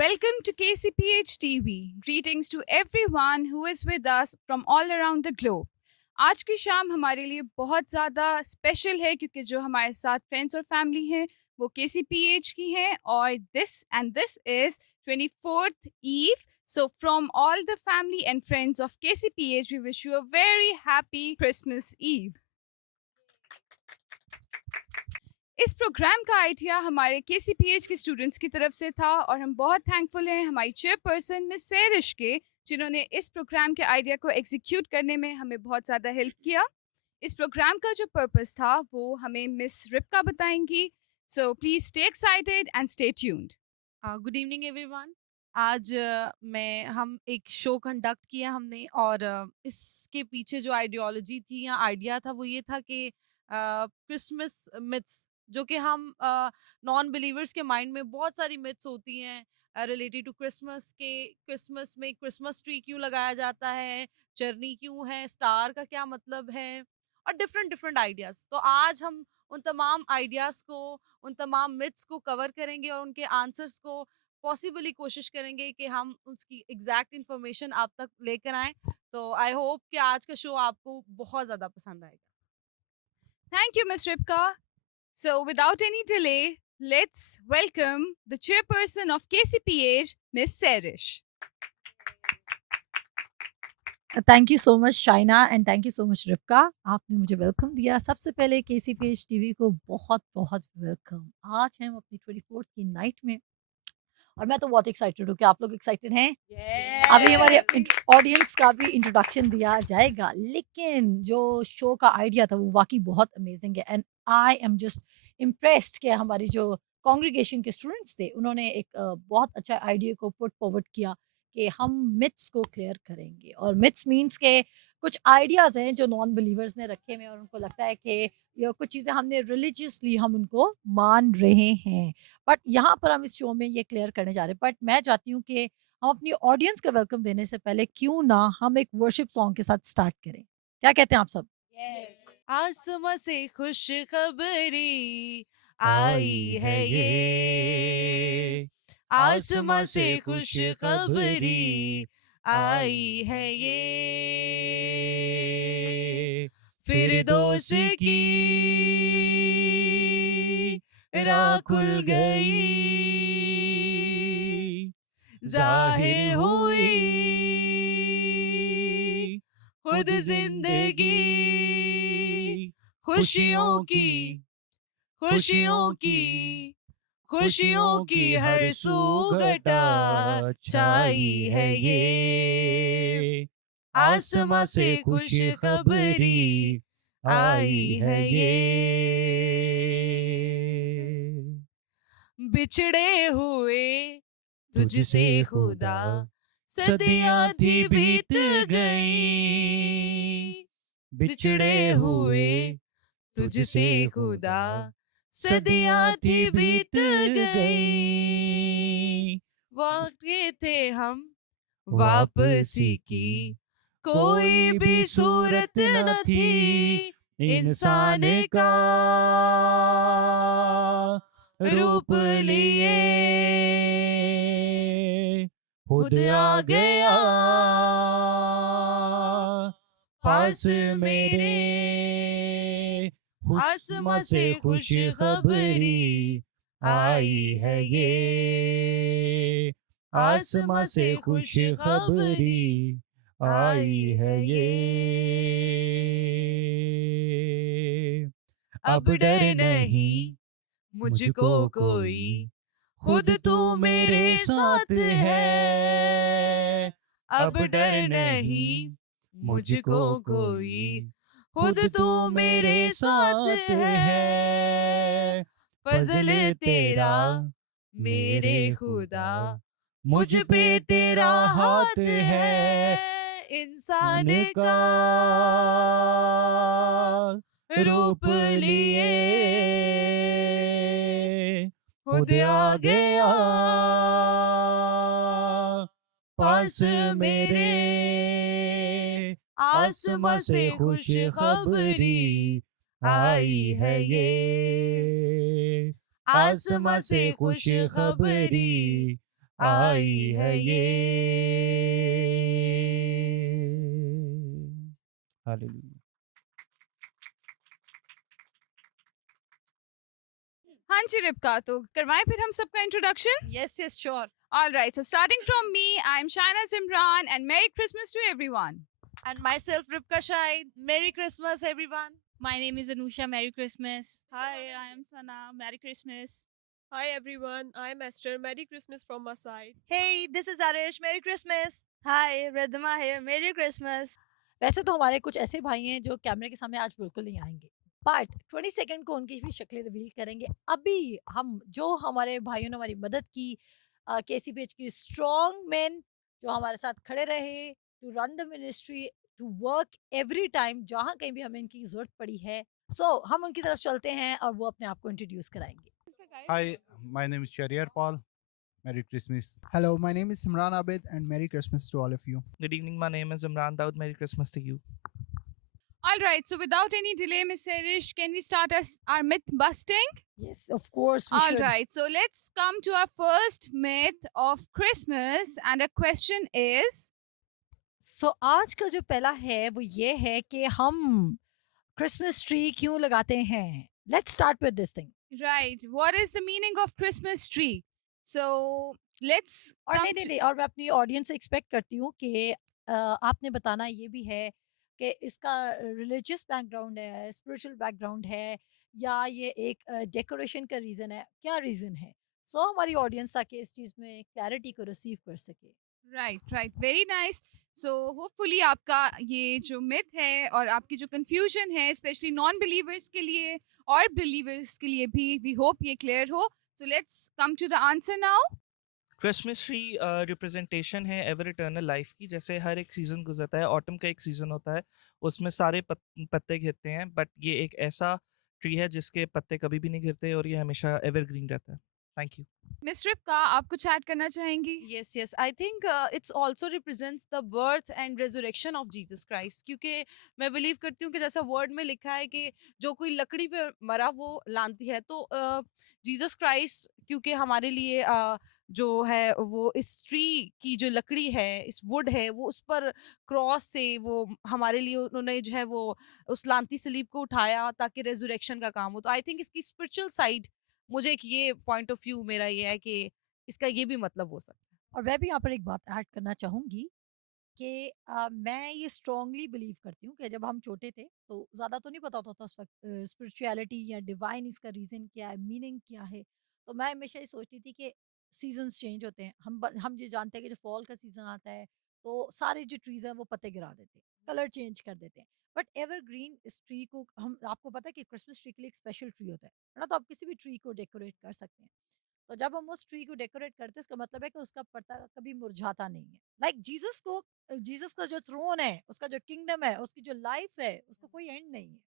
Welcome to KCPH TV. Greetings to everyone who is with us from all around the globe. आज की शाम हमारे लिए बहुत ज़्यादा स्पेशल है क्योंकि जो हमारे साथ फ्रेंड्स और फैमिली हैं वो KCPH की हैं और this is 24th eve. So from all the family and friends of KCPH, we wish you a very happy Christmas Eve. इस प्रोग्राम का आइडिया हमारे KCPH के स्टूडेंट्स की तरफ से था और हम बहुत थैंकफुल हैं हमारी चेयरपर्सन मिस सैरिश के, जिन्होंने इस प्रोग्राम के आइडिया को एग्जीक्यूट करने में हमें बहुत ज़्यादा हेल्प किया। इस प्रोग्राम का जो पर्पस था वो हमें मिस रिप्का बताएंगी। So please stay excited and stay tuned. Good evening everyone. आज हम एक शो कंडक्ट किया हमने और इसके पीछे जो आइडियोलॉजी थी या आइडिया था वो ये था कि क्रिसमस मिथ्स जो कि हम नॉन बिलीवर्स के माइंड में बहुत सारी मिथ्स होती हैं रिलेटेड टू क्रिसमस के। क्रिसमस में क्रिसमस ट्री क्यों लगाया जाता है, जर्नी क्यों है, स्टार का क्या मतलब है और डिफरेंट डिफरेंट आइडियाज। तो आज हम उन तमाम आइडियाज को, उन तमाम मिथ्स को कवर करेंगे और उनके आंसर्स को पॉसिबली कोशिश करेंगे कि हम उसकी एग्जैक्ट इन्फॉर्मेशन आप तक लेकर आएं। तो आई होप कि आज का शो आपको बहुत ज़्यादा पसंद आएगा। Thank you miss Ripka. So without any delay, let's welcome the chairperson of KCPH, miss सैरिश। Thank you so much Shaina and thank you so much Ripka, आपने मुझे वेलकम दिया। सबसे पहले KCPH टीवी को बहुत बहुत वेलकम। आज हम अपनी 24th की नाइट में और मैं तो बहुत एक्साइटेड हूँ। क्या आप लोग एक्साइटेड हैं? अभी हमारे ऑडियंस का भी इंट्रोडक्शन दिया जाएगा, लेकिन जो शो का आइडिया था वो वाकई बहुत अमेजिंग है and I am just impressed कि हमारी जो कॉन्ग्रीगेशन के स्टूडेंट्स थे उन्होंने एक बहुत अच्छा आइडिया को पुट फॉरवर्ड किया कि हम मिथ्स को क्लियर करेंगे। और मिथ्स मीन्स के कुछ आइडियाज़ हैं जो नॉन बिलीवर्स ने रखे हुए हैं और उनको लगता है कि ये कुछ चीज़ें हमने रिलीजियसली हम उनको मान रहे हैं। बट यहाँ पर हम इस शो में ये क्लियर करने जा रहे हैं। बट मैं चाहती हूँ कि हम अपनी ऑडियंस का वेलकम देने से पहले क्यों ना हम एक वर्शिप सॉन्ग के साथ स्टार्ट करें। क्या कहते हैं आप सब? आसमां से खुश खबरी आई है ये, आसमां से खुश खबरी आई है ये, फिरदौस की राह खुल गई, जाहिर हुई खुद जिंदगी, खुशियों की, खुशियों की, खुशियों की हर सुगटा छाई है ये, आसमां से खुश खबरी आई है ये। बिछड़े हुए तुझसे खुदा सदियां थी बीत गई, बिछड़े हुए तुझसे खुदा सदियां थी बीत गई, वाक़े थे हम वापसी की कोई भी सूरत न थी, इंसान का रूप लिए खुद आ गया पास मेरे, आसमां से खुश खबरी आई है ये, आसमां से खुश खबरी आई है ये। अब डर नहीं मुझको कोई, खुद तू मेरे साथ है, अब डर नहीं मुझको कोई, खुद तू मेरे साथ है, फजल तेरा मेरे खुदा, मुझ पे तेरा हाथ है, इंसान का रूप लिए खुद आ गया पास मेरे, आसमां से खुश खबरी आई है ये, आसमां से खुश खबरी आई है ये। हालेलुया। हाँ जी रिप्का, तो करवाएं फिर हम सबका introduction. Yes, yes, sure. All right, so starting from me, I'm Shaina Zimran, and Merry Christmas to everyone. And myself, Ripka Shai. Merry Christmas, everyone. My name is Anusha. Merry Christmas. Hi, I am Sana. Merry Christmas. Hi everyone, I am Esther. Merry Christmas from my side. Hey, this is Arish. Merry Christmas. Hi, Radhima here. Merry Christmas. वैसे तो हमारे कुछ ऐसे भाई हैं जो कैमरे के सामने आज बिल्कुल नहीं आएंगे, बट 20 सेकंड को उनकी भी शक्लें रिवील करेंगे. अभी हम जो हमारे भाइयों ने हमारी मदद की, केसीपीएच की स्ट्रॉन्ग मैन जो हमारे साथ खड़े रहे to run the ministry, to work every time जहाँ कहीं भी हमें इनकी जरूरत पड़ी है. सो हम उनकी तरफ चलते हैं और वो अपने आप को इंट्रोड्यूस कराएंगे. Hi, my name is Charier Paul. Merry Christmas. Hello, my name is Simran Abid and Merry Christmas to all of you. Good evening, my name is Imran Daud. Merry Christmas to you. All right, so without any delay, Miss Serish, can we start our myth busting? Yes, of course we All should. right, so let's come to our first myth of Christmas, and a question is, सो आज का जो पहला है वो ये है कि हम क्रिसमस ट्री क्यों लगाते हैं. Let's start with this thing. right, what is the meaning of Christmas tree? So let's और come नहीं नहीं to- नहीं, और मैं अपनी ऑडियंस से एक्सपेक्ट करती हूँ कि आपने बताना ये भी है कि इसका रिलीजियस बैकग्राउंड है, स्पिरिचुअल बैकग्राउंड है, या ये एक डेकोरेशन का रीज़न है. क्या रीज़न है? सो हमारी ऑडियंस ताकि इस चीज़ में क्लैरिटी को रिसीव कर सके. right, very nice. So hopefully आपका ये जो myth है और आपकी जो confusion है, especially non-believers के लिए और believers के लिए भी, we hope ये clear हो. So let's come to the answer now. Christmas tree representation है एवर इटर्नल लाइफ की. जैसे हर एक सीजन गुजरता है, ऑटम का एक सीजन होता है, उसमें सारे पत्ते गिरते हैं, बट ये एक ऐसा ट्री है जिसके पत्ते कभी भी नहीं गिरते और ये हमेशा एवरग्रीन रहता है. Thank you. Miss Ripka, आप कुछ ऐड करना चाहेंगी? Yes, yes. I think it's also represents the birth and resurrection of Jesus Christ. क्योंकि मैं बिलीव करती हूँ कि जैसा वर्ड में लिखा है कि जो कोई लकड़ी पे मरा वो लानती है, तो जीसस क्राइस्ट क्योंकि हमारे लिए जो है वो इस ट्री की जो लकड़ी है, इस वुड है, वो उस पर क्रॉस से वो हमारे लिए उन्होंने जो है वो उस लानती सलीब को उठाया ताकि रेजुरेक्शन का काम हो. तो आई थिंक इसकी स्पिरिचुअल साइड, मुझे एक ये पॉइंट ऑफ व्यू मेरा ये है कि इसका ये भी मतलब हो सकता है. और मैं भी यहाँ पर एक बात ऐड करना चाहूँगी कि मैं ये स्ट्रांगली बिलीव करती हूँ कि जब हम छोटे थे तो ज़्यादा तो नहीं पता होता था उस वक्त स्पिरिचुअलिटी या डिवाइन इसका रीज़न क्या है, मीनिंग क्या है. तो मैं हमेशा ये सोचती थी कि सीजन्स चेंज होते हैं. हम ये जानते हैं कि जब फॉल का सीज़न आता है तो सारे जो ट्रीज हैं वो पत्ते गिरा देते हैं, कलर चेंज कर देते हैं. बट एवरग्रीन इस ट्री को हम, आपको पता है कि क्रिसमस ट्री के लिए एक स्पेशल ट्री होता है ना, तो आप किसी भी ट्री को डेकोरेट कर सकते हैं. तो जब हम उस ट्री को डेकोरेट करते हैं इसका मतलब है कि उसका पत्ता कभी मुरझाता नहीं है. लाइक जीसस का जो थ्रोन है, उसका जो किंगडम है, उसकी जो लाइफ है, उसको कोई एंड नहीं है.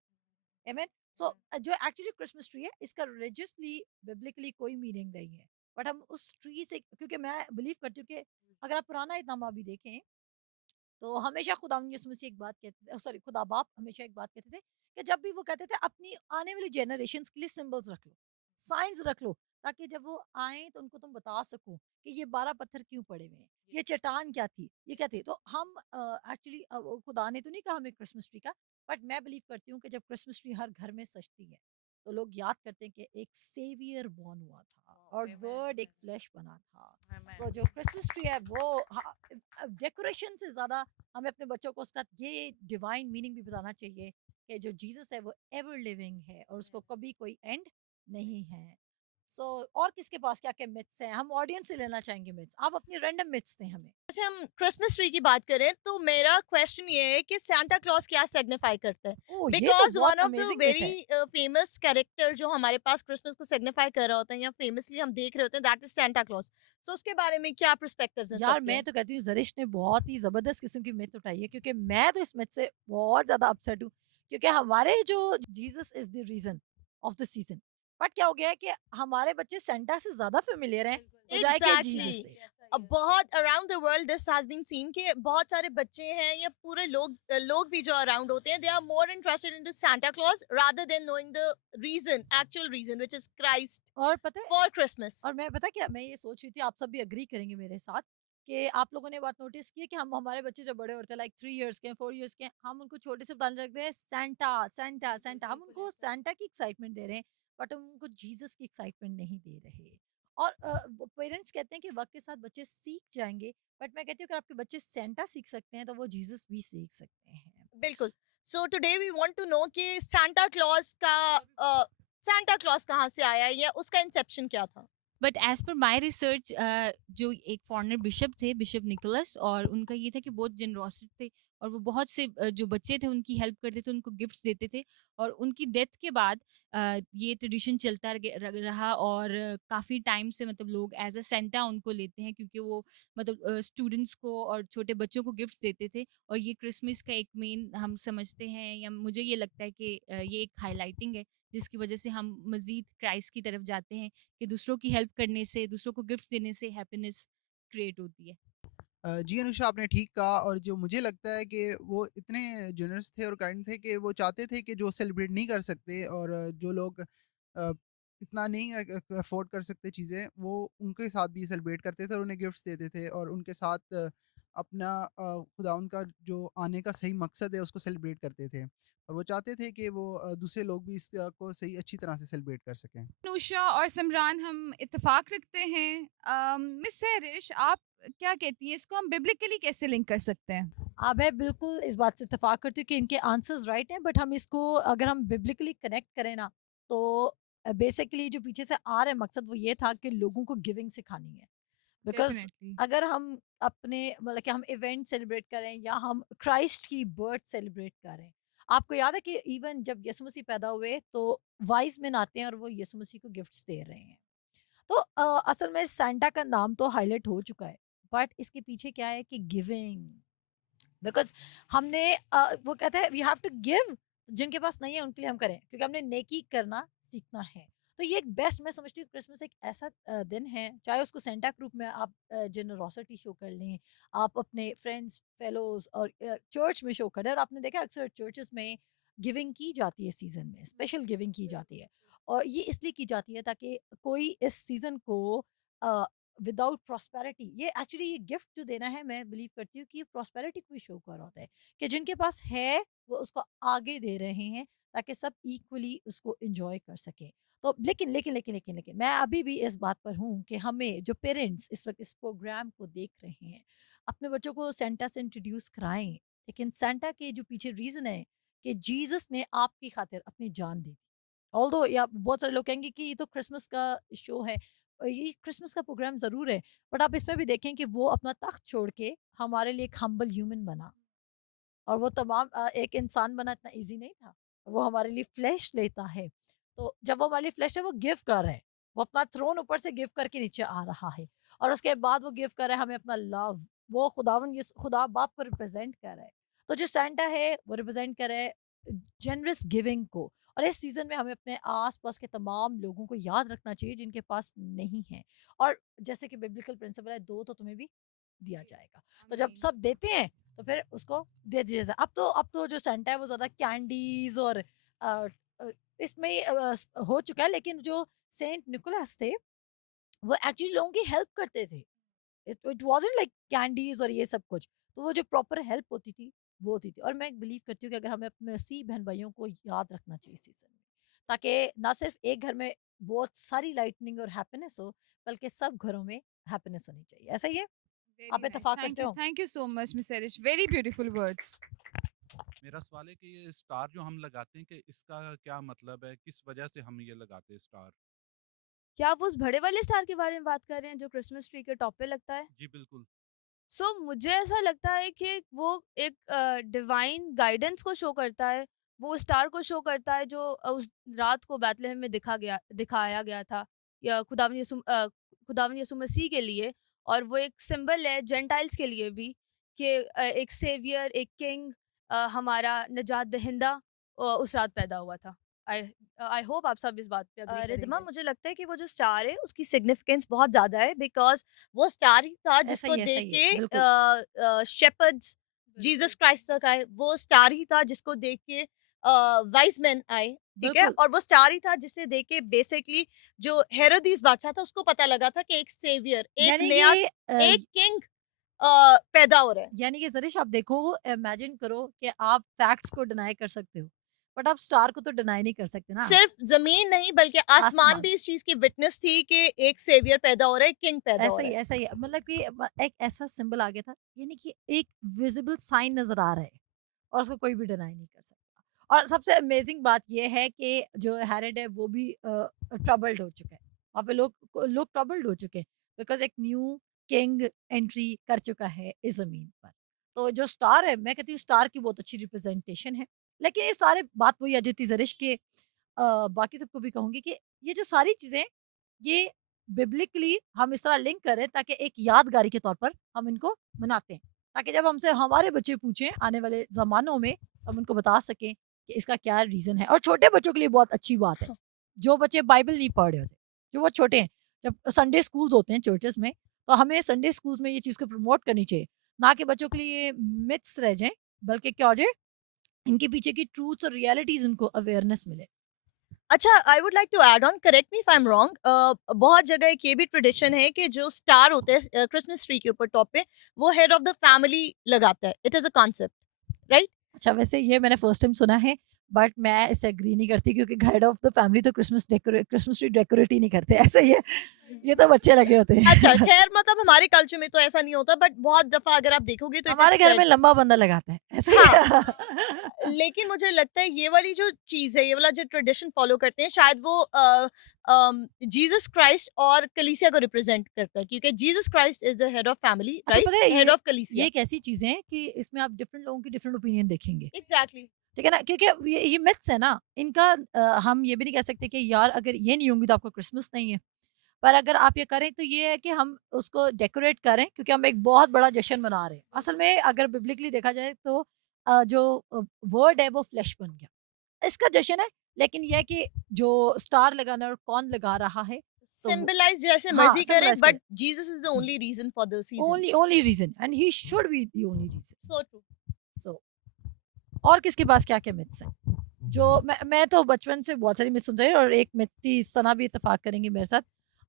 आमीन. सो जो एक्चुअली क्रिसमस ट्री है इसका रिलीजियसली बिब्लिकली कोई मीनिंग नहीं है, बट हम उस ट्री से, क्योंकि मैं बिलीव करती हूँ कि अगर आप पुराना इतनामा भी देखें तो हमेशा खुदा यीशु मसीह एक बात कहते थे, सॉरी खुदा बाप हमेशा एक बात कहते थे कि जब भी वो कहते थे अपनी आने वाली जनरेशंस के लिए सिंबल्स रख लो, साइंस रख लो, ताकि जब वो आए तो उनको तुम बता सको कि ये 12 पत्थर क्यों पड़े हुए हैं, ये चट्टान क्या थी, ये क्या थी. तो हम एक्चुअली खुदा ने तो नहीं कहा हमें क्रिसमस ट्री का, बट मैं बिलीव करती हूँ कि जब क्रिसमस ट्री हर घर में सजती है तो लोग याद करते हैं कि एक सेवियर बॉर्न हुआ था और वर्ड एक फ्लैश बना था. तो जो क्रिसमस ट्री है वो डेकोरेशन से ज़्यादा हमें अपने बच्चों को उसका ये डिवाइन मीनिंग भी बताना चाहिए कि जो जीसस है वो एवर लिविंग है और उसको कभी कोई एंड नहीं है. सो और किसके पास क्या क्या मिथ्स हैं, हम ऑडियंस से लेना चाहेंगे मिथ्स. आप अपनी रैंडम मिथ्स दें हमें. जैसे हम क्रिसमस ट्री की बात करें तो मेरा क्वेश्चन ये है कि सांता क्लॉज क्या सिग्निफाई करता है. ओह, ये तो बिकॉज बहुत one of the amazing myth है. वेरी फेमस कैरेक्टर जो हमारे पास क्रिसमस को सिग्निफाई कर रहा होता है या फेमसली हम देख रहे होते हैं, दैट इज सांता क्लॉज. सो उसके बारे में क्या पर्सपेक्टिव्स हैं यार सबके? मैं तो कहती हूँ जरिश ने बहुत ही जबरदस्त किस्म की मिथ उठाई है, क्योंकि मैं तो इस मिथ से बहुत ज्यादा अपसेट हूँ, क्योंकि हमारे जो Jesus is the reason of the season, but क्या हो गया है कि हमारे बच्चे सेंटा से ज्यादा फेमिलियर हैं बजाय के Exactly. जीसस से. बहुत around the world this has been seen कि बहुत सारे बच्चे हैं या पूरे लोग भी जो अराउंड होते हैं, they are more interested into Santa Claus rather than knowing the actual reason which is Christ और पता है फॉर क्रिसमस। और मैं पता क्या मैं ये सोच रही थी, आप सब भी एग्री करेंगे मेरे साथ कि आप लोगों ने बात नोटिस की है कि हम हमारे बच्चे जब बड़े होते हैं लाइक 3 इयर्स के 4 इयर्स के, हम उनको छोटे से बताने लगते हैं सेंटा सेंटा सेंटा, हम उनको सेंटा की एक्साइटमेंट दे रहे हैं बट हम उनको जीसस की एक्साइटमेंट नहीं दे रहे। और पेरेंट्स कहते हैं कि वक्त के साथ बच्चे सीख जाएंगे, बट मैं कहती हूँ अगर आपके बच्चे सेंटा सीख सकते हैं तो वो जीसस भी सीख सकते हैं। बिल्कुल। So today we want to know कि सांता क्लॉज कहाँ से आया है या उसका इंसेप्शन क्या था। But as per my research जो एक फॉरेनर बिशप थे, बिशप निकोलस, और उनका ये था कि बहुत जनरोसिट थे और वो बहुत से जो बच्चे थे उनकी हेल्प करते थे, उनको गिफ्ट्स देते थे। और उनकी डेथ के बाद ये ट्रेडिशन चलता रहा और काफ़ी टाइम से मतलब लोग एज अ सेंटा उनको लेते हैं, क्योंकि वो मतलब स्टूडेंट्स को और छोटे बच्चों को गिफ्ट्स देते थे। और ये क्रिसमस का एक मेन हम समझते हैं, या मुझे ये लगता है कि ये एक हाईलाइटिंग है जिसकी वजह से हम मज़ीद क्राइस्ट की तरफ जाते हैं, कि दूसरों की हेल्प करने से, दूसरों को गिफ्ट देने से हैप्पीनेस क्रिएट होती है। जी अनुषा, आपने ठीक कहा। और जो मुझे लगता है कि वो इतने जनरस थे और काइंड थे कि वो चाहते थे कि जो सेलिब्रेट नहीं कर सकते और जो लोग इतना नहीं अफोर्ड कर सकते चीज़ें, वो उनके साथ भी सेलिब्रेट करते थे और उन्हें गिफ्ट्स देते थे और उनके साथ अपना खुदावंद का जो आने का सही मकसद है उसको सेलिब्रेट करते थे। और वो चाहते थे कि वो दूसरे लोग भी इसको सही अच्छी तरह से सेलिब्रेट कर सकें। अनुषा और सिमरान, हम इत्तेफाक रखते हैं। मिस सहरिश, आप क्या कहती हैं, इसको हम बिब्लिकली कैसे लिंक कर सकते हैं? मैं बिल्कुल इस बात से इत्तेफाक करती हूँ कि इनके आंसर्स राइट हैं, बट हम इसको अगर हम बिब्लिकली कनेक्ट करें ना तो बेसिकली जो पीछे से आ रहा है मकसद वो ये था कि लोगों को गिविंग सिखानी है। Because definitely. अगर हम अपने मतलब कि हम इवेंट सेलिब्रेट करें या हम क्राइस्ट की बर्थ सेलिब्रेट करें, आपको याद है कि इवन जब यीशु मसीह पैदा हुए तो वाइज मैन आते हैं और वो यीशु मसीह को गिफ्ट्स दे रहे हैं। तो असल में सैंटा का नाम तो हाईलाइट हो चुका है, बट इसके पीछे क्या है कि गिविंग। बिकॉज हमने वो कहते हैं वी हैव टू गिव, जिनके पास नहीं है उनके लिए हम करें, क्योंकि हमने नेकी करना सीखना है। तो ये एक बेस्ट, मैं समझती हूँ क्रिसमस एक ऐसा दिन है, चाहे उसको सेंटा के रूप में आप जेनरोसिटी शो कर लें, आप अपने फ्रेंड्स फेलोज और चर्च में शो कर दें। और आपने देखा अक्सर चर्चेस में गिविंग की जाती है, सीजन में स्पेशल गिविंग की जाती है। और ये इसलिए की जाती है ताकि कोई इस सीजन को विदाउट प्रॉस्पेरिटी, ये एक्चुअली ये गिफ्ट जो देना है, मैं बिलीव करती हूँ कि ये प्रॉस्पेरिटी को भी शो कर रहा होता है कि जिनके पास है वो उसको आगे दे रहे हैं ताकि सब इक्वली उसको एंजॉय कर सकें। तो लेकिन लेकिन लेकिन लेकिन लेकिन मैं अभी भी इस बात पर हूँ कि हमें जो पेरेंट्स इस वक्त इस प्रोग्राम को देख रहे हैं, अपने बच्चों को सेंटा से इंट्रोड्यूस कराएं। लेकिन सेंटा के जो पीछे रीजन है कि जीसस ने आपकी खातिर अपनी जान दी थी। ऑल्दो या बहुत सारे लोग कहेंगे कि ये तो क्रिसमस का शो है, और ये क्रिसमस का प्रोग्राम ज़रूर है, बट आप इसमें भी देखें कि वो अपना तख्त छोड़ के हमारे लिए एक हम्बल ह्यूमन बना। और वो तमाम एक इंसान बना इतना इजी नहीं था। वो हमारे लिए फ्लैश लेता है। तो जब वो हमारे लिए फ्लैश है, वो गिव कर रहा है, वो अपना थ्रोन ऊपर से गिव करके नीचे आ रहा है। और उसके बाद वो गिव कर रहा है हमें अपना लव, वो खुदावन खुदा बाप को रिप्रेजेंट कर रहा है। तो जो सेंटा है वो रिप्रेजेंट कर रहा है जनरस गिविंग को। और इस सीजन में हमें अपने आसपास के तमाम लोगों को याद रखना चाहिए जिनके पास नहीं है। और जैसे कि बिब्लिकल प्रिंसिपल है, दो तो तुम्हें भी दिया जाएगा। तो जब सब देते हैं तो फिर उसको दे दिया जाता है। अब तो जो सेंटा है वो ज़्यादा कैंडीज़ और अ, अ, इसमें ही हो चुका है। लेकिन जो सेंट निकोलस थे वो एक्चुअली लोगों की हेल्प करते थे। इट वाज़न्ट लाइक कैंडीज़ और ये सब कुछ। तो वो जो प्रॉपर हेल्प होती थी वो होती थी। और मैं बिलीव करती हूँ कि अगर हमें अपने मसीह बहन-भाइयों को याद रखना चाहिए इस सीज़न में, ताकि ना सिर्फ़ एक घर में बहुत सारी लाइटनिंग और हैप्पीनेस हो, बल्कि सब घरों में हैप्पीनेस होनी चाहिए। ऐसा ही है? वेरी आप नाइस, इत्तेफ़ाक करते हो? Thank you so much miss Sahrish, very beautiful words. मेरा सवाल है कि ये स्टार जो हम लगाते हैं कि इसका क्या मतलब है, किस वजह से हम ये लगाते हैं स्टार? क्या आप उस बड़े वाले स्टार के बारे में बात कर रहे हैं जो क्रिसमस ट्री के टॉप पे लगता है? जी बिल्कुल। मुझे ऐसा लगता है कि वो एक डिवाइन गाइडेंस को शो करता है। वो स्टार को शो करता है जो उस रात को बैतलहम में दिखाया गया था, या खुदावंद यीशु मसीह के लिए। और वो एक सिंबल है जेंटाइल्स के लिए भी, कि एक सेवियर, एक किंग, हमारा निजात दहिंदा उस रात पैदा हुआ था। आई होप आप सब इस बात पे अग्री रिद्धिमा, करेंगे। मुझे लगता है कि वो जो स्टार है उसकी सिग्निफिकेंस बहुत ज्यादा है, बिकॉज वो स्टार ही था ऐसा जिसको ही है, ऐसा देख ही है, बिल्कुल। के शेपर्ड्स जीसस क्राइस्ट तक आए। वो स्टार ही था जिसको देख के वाइज मैन आए, ठीक है। बिल्कुल। और वो स्टार ही था जिसे देख के बेसिकली जो हेरोदिस बादशाह था उसको पता लगा था कि एक सेवियर, एक यानी नया, कि एक किंग पैदा हो रहा है। यानी कि ज़रिश आप देखो, इमेजिन करो कि आप फैक्ट्स को डिनाई कर सकते हो, बट आप स्टार को तो डिनाई नहीं कर सकते ना। सिर्फ जमीन नहीं बल्कि आसमान आसमान। भी इस चीज की विटनेस थी कि एक सेवियर पैदा हो रहा है, किंग पैदा हो ऐसा रहा ही है। ऐसा ही है। मतलब कि एक ऐसा सिंबल आ गया था, यानी कि एक विजिबल साइन नजर आ रहा है और उसको कोई भी डिनाई नहीं कर सकता। और सबसे अमेजिंग बात ये है कि जो हेरोड है वो भी ट्रबल्ड हो चुका है। वहाँ पे लोग ट्रबल्ड हो चुके हैं, बिकॉज एक न्यू किंग एंट्री कर चुका है इस जमीन पर। तो जो स्टार है, मैं कहती हूँ स्टार की बहुत अच्छी रिप्रेजेंटेशन है। लेकिन ये सारे बात वही अजय जरिश के बाकी सबको भी कहूंगी कि ये जो सारी चीजें, ये बिब्लिकली हम इस तरह लिंक करें ताकि एक यादगारी के तौर पर हम इनको मनाते हैं, ताकि जब हमसे हमारे बच्चे पूछें आने वाले ज़मानों में, हम उनको बता सकें कि इसका क्या रीज़न है। और छोटे बच्चों के लिए बहुत अच्छी बात है, जो बच्चे बाइबल नहीं पढ़ रहे होते, जो वो छोटे हैं, जब संडे स्कूल्स होते हैं चर्चेस में, तो हमें संडे स्कूल्स में ये चीज़ को प्रमोट करनी चाहिए, ना कि बच्चों के लिए मिथ्स रह जाएँ, बल्कि क्या हो जाए, इनके पीछे की ट्रूथ्स और रियलिटीज़ उनको अवेयरनेस मिले। अच्छा, I would like to add on, correct me if I am wrong, बहुत जगह एक ये भी ट्रेडिशन है कि जो स्टार होते हैं क्रिसमस ट्री के ऊपर टॉप पे, वो हेड ऑफ द फैमिली लगाता है। It is a concept, right? अच्छा, वैसे ये मैंने फर्स्ट टाइम सुना है, बट मैं इससे एग्री नहीं करती, क्योंकि हेड ऑफ द फैमिली तो क्रिसमस ट्री डेकोरेट ही नहीं करते, ऐसे ही है, ये तो बच्चे लगे होते हैं। अच्छा, खैर, मतलब हमारे कल्चर में तो ऐसा नहीं होता, बट बहुत दफा अगर आप देखोगे तो इट इज हमारे घर में सेड। लंबा बंदा लगाता है, ऐसा ही हाँ, है। लेकिन मुझे लगता है ये वाली जो चीज है, ये वाला जो ट्रेडिशन फॉलो करते हैं, शायद वो जीसस क्राइस्ट और कलीसिया को रिप्रेजेंट करता है, क्योंकि Jesus Christ is the head of family, अच्छा, राइट? पता है हेड ये ऑफ कलीसिया। एक ऐसी चीजें हैं कि इसमें आप डिफरेंट लोगों की डिफरेंट ओपिनियन देखेंगे, एग्जैक्टली। ठीक है ना, क्योंकि ये मिथ्स है ना इनका। हम ये भी नहीं कह सकते कि यार अगर ये नहीं होंगी तो आपको क्रिसमस नहीं है, पर अगर आप ये करें तो ये है कि हम उसको डेकोरेट करें, क्योंकि हम एक बहुत बड़ा जश्न मना रहे हैं। असल में अगर बिब्लिकली देखा जाए तो जो वर्ड है वो फ्लैश बन गया, इसका जश्न है। लेकिन यह है कि जो स्टार लगाना और कौन लगा रहा है, तो सिंबलाइज जैसे हाँ, मर्जी करे, symbolize बट करे। Jesus is the only reason for the season. Only reason, and he should be the only reason. So true. So और किसके पास क्या क्या मिथ्स हैं? जो मैं तो बचपन से बहुत सारी मिथ सुनते हैं, और एक मिथ थी, सना भी इत्तेफाक करेंगी मेरे साथ।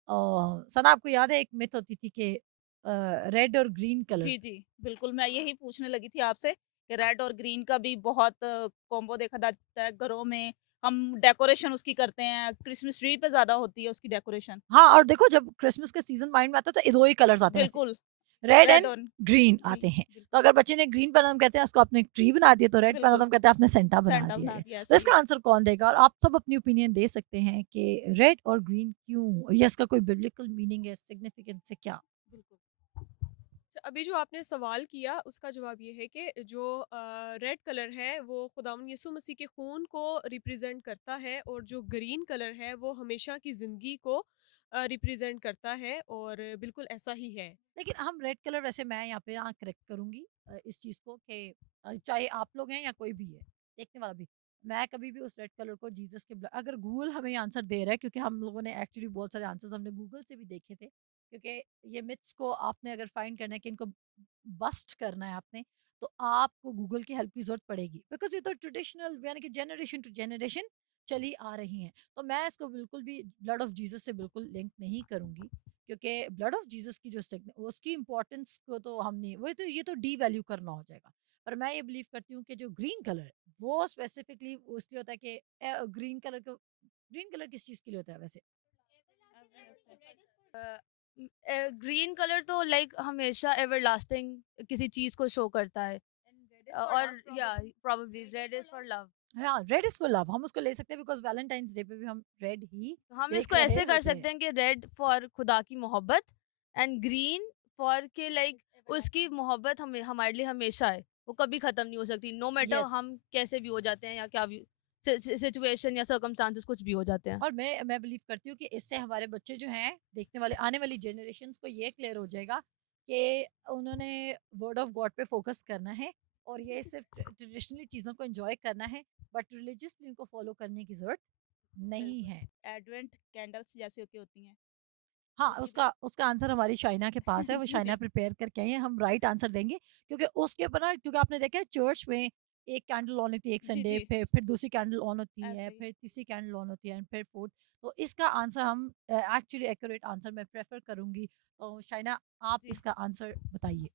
सना, आपको याद है एक मिथ होती थी कि रेड और ग्रीन कलर। जी, जी, बिल्कुल, मैं यही पूछने लगी थी आपसे कि रेड और ग्रीन का भी बहुत कॉम्बो देखा जाता है घरों में। हम डेकोरेशन उसकी करते हैं, क्रिसमस ट्री पे ज़्यादा होती है उसकी डेकोरेशन। हाँ, और देखो जब क्रिसमस का सीजन माइंड में आता है तो दो ही कलर्स आते हैं, बिल्कुल, रेड रेड एंड और ग्रीन ग्रीन, आते हैं। बिल्कुल, तो अगर बच्चे ने ग्रीन बनाना, हम कहते हैं उसको आपने ट्री बना दिया, तो रेड बनाना, तो बिल्कुल, हम कहते हैं आपने सेंटा बना सेंटा दिया बना है। दिया, तो ऐसे ही इसका है। आंसर कौन देगा? और आप सब अपनी ओपिनियन दे सकते हैं कि रेड और ग्रीन क्यों, या इसका कोई बिब्लिकल मीनिंग है, सिग्निफिकेंस है क्या? बिल्कुल। तो अभी जो आपने सवाल किया उसका जवाब ये है कि जो रेड कलर है वो खुदावंद यीशु मसीह के खून को रिप्रेजेंट करता है, और जो ग्रीन कलर है वो हमेशा की ज़िंदगी को रिप्रेजेंट करता है, और बिल्कुल ऐसा ही है। लेकिन हम रेड कलर, वैसे मैं यहाँ पे करेक्ट करूंगी इस चीज को कि चाहे आप लोग हैं या कोई भी है देखने वाला भी, मैं कभी भी उस रेड कलर को जीसस के अगर गूगल हमें आंसर दे रहा है, क्योंकि हम लोगों ने एक्चुअली बहुत सारे आंसर्स हमने गूगल से भी देखे थे, क्योंकि ये मिथ्स को आपने अगर फाइंड करना है कि इनको बस्ट करना है आपने, तो आपको गूगल की हेल्प की जरूरत पड़ेगी, बिकॉज ये तो ट्रेडिशनल, यानी कि जनरेशन टू जनरेशन चली आ रही हैं। तो मैं इसको बिल्कुल भी ब्लड ऑफ जीसस से बिल्कुल लिंक नहीं करूंगी, क्योंकि ब्लड ऑफ जीसस की जो उसकी इंपॉर्टेंस को तो हम नहीं, वो तो ये तो डी वैल्यू करना हो जाएगा। पर मैं ये बिलीव करती हूँ कि जो ग्रीन कलर है वो स्पेसिफिकली इसलिए होता है कि ग्रीन कलर किस चीज के लिए होता है वैसे? ग्रीन कलर तो लाइक हमेशा एवरलास्टिंग किसी चीज को शो करता है। और या probably red is for love. हाँ, रेड इज फॉर लव, हम उसको ले सकते हैं, बिकॉज वैलेंटाइंस डे पे भी हम रेड ही हम देख इसको रहे ऐसे कर होते सकते हैं कि रेड फॉर खुदा की मोहब्बत, एंड ग्रीन फॉर के लाइक उसकी मोहब्बत हमें हमारे लिए हमेशा है, वो कभी खत्म नहीं हो सकती, नो मैटर यस। हम कैसे भी हो जाते हैं या क्या भी सिचुएशन या सर्कमस्टांसेस कुछ भी हो जाते हैं। और मैं बिलीव करती हूँ कि इससे हमारे बच्चे जो हैं, देखने वाले आने वाली जनरेशन्स को ये क्लियर हो जाएगा कि उन्होंने वर्ड ऑफ गॉड पे फोकस करना है, और ये सिर्फ ट्रेडिशनली चीज़ों को एंजॉय करना है, बट रिलीजियसली इनको फॉलो करने की ज़रूरत नहीं है। एडवेंट कैंडल्स जैसे की होती हैं हाँ, उसके उसका उसका आंसर हमारी शाइना के पास है, वो जी शाइना जी प्रिपेयर करके आई है, हम राइट आंसर देंगे क्योंकि उसके ऊपर ना, क्योंकि आपने देखा है चर्च में एक कैंडल ऑन होती है एक जी संडे, जी फिर दूसरी कैंडल ऑन होती है, ऐसे ही फिर तीसरी कैंडल ऑन होती है, एंड फिर फोर्थ। तो इसका आंसर हम एक्चुअली एक्यूरेट आंसर मैं प्रेफर करूंगी। तो शाइना, आप जी इसका आंसर बताइए।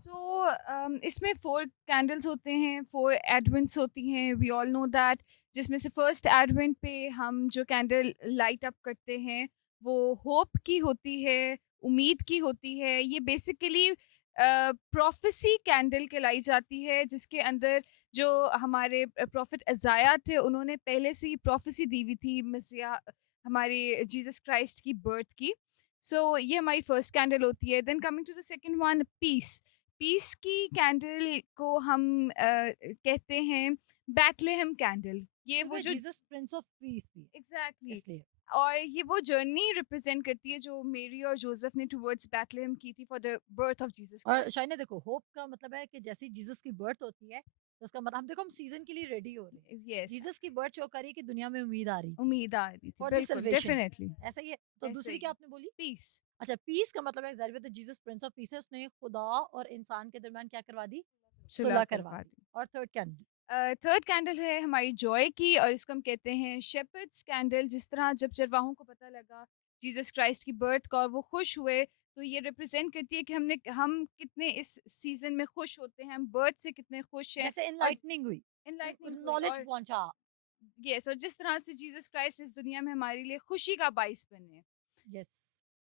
सो इसमें 4 कैंडल्स होते हैं, 4 एडवेंट्स होती हैं, वी ऑल नो दैट। जिसमें से फर्स्ट एडवेंट पे हम जो कैंडल लाइट अप करते हैं वो होप की होती है, उम्मीद की होती है। ये बेसिकली प्रोफेसी कैंडल कहलाई जाती है, जिसके अंदर जो हमारे प्रॉफिट अज़ाया थे उन्होंने पहले से ही प्रोफेसी दी हुई थी मसीहा हमारे जीसस क्राइस्ट की बर्थ की। सो ये हमारी फर्स्ट कैंडल होती है। Then coming to the second one, peace. Peace की कैंडल को हम कहते हैं बैथलेहम कैंडल। ये वो क्योंकि जो जीसस प्रिंस ऑफ पीस भी है, एग्जैक्टली इसलिए। और ये वो जर्नी रिप्रेजेंट करती है जो मेरी और जोसेफ ने टुवर्ड्स बैथलेहम की थी for the birth of Jesus और क्राइस्ट। शायद देखो, होप का मतलब है कि जैसे जीसस की बर्थ होती है, तो उसका मतलब हम देखो हम सीजन के लिए रेडी हो रहे हैं। यस, जीसस की बर्थ शो करी कि दुनिया में उम्मीद आ रही थी उम्मीद आ रही थी, फॉर द बिल्कुल सल्वेशन। डेफिनेटली ऐसा ही है। तो ऐसे दूसरी ही। क्या आपने बोली? पीस। अच्छा, पीस का मतलब है ज़ाहिर बात है जीसस प्रिंस ऑफ पीस है, उसने खुदा और इंसान के दरमियान क्या करवा दी? सुलह सुलह करवा करवा दी। दी। और थर्ड कैंडल? थर्ड कैंडल है हमारी जॉय की और इसको हम कहते हैं शेपर्ड्स कैंडल। जिस तरह जब चरवाहों को पता लगा जीसस क्राइस्ट की बर्थ का और वो खुश हुए, तो ये रिप्रेजेंट करती है कि हम कितने इस सीजन में खुश होते हैं, हम बर्थ से कितने खुश हैं। जैसे और इनलाइटनिंग हुई, इनलाइटनिंग हुई नॉलेज और पहुंचा। यस, और जिस तरह से जीसस क्राइस्ट इस दुनिया में हमारे लिए खुशी का बाइस बने। Yes.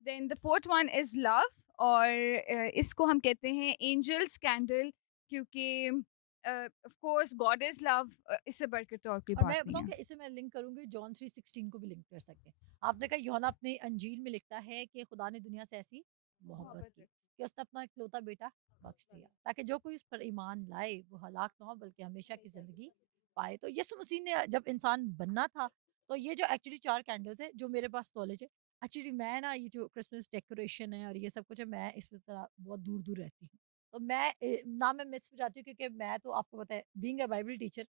Then the fourth one is love और इसको हम कहते हैं एंजल्स कैंडल, क्योंकि of course God is love. इससे बढ़कर तो और कोई और बात मैं नहीं बताऊं है। कि इसे मैं लिंक करूंगी जॉन 3:16 को भी लिंक कर सकते हैं। आपने कहा यूहन्ना अपनी अंजील में लिखता है कि खुदा ने दुनिया से ऐसी मोहब्बत मोहब्बत की रखी। कि उसने अपना इकलौता बेटा बख्श दिया, ताकि जो कोई इस पर ईमान लाए वो हलाक ना हो बल्कि हमेशा की जिंदगी पाए। तो यीशु मसीह ने जब इंसान बनना था, तो ये जो एक्चुअली 4 कैंडल्स है जो मेरे पास नॉलेज है। एक्चुअली मैं ना ये जो क्रिसमस डेकोरेशन है और ये सब कुछ है, मैं इस तरह बहुत दूर दूर रहती हूँ। तो मैं ना मैं मिस में जाती हूँ, क्योंकि मैं तो आपको पता है बीइंग अ बाइबल टीचर,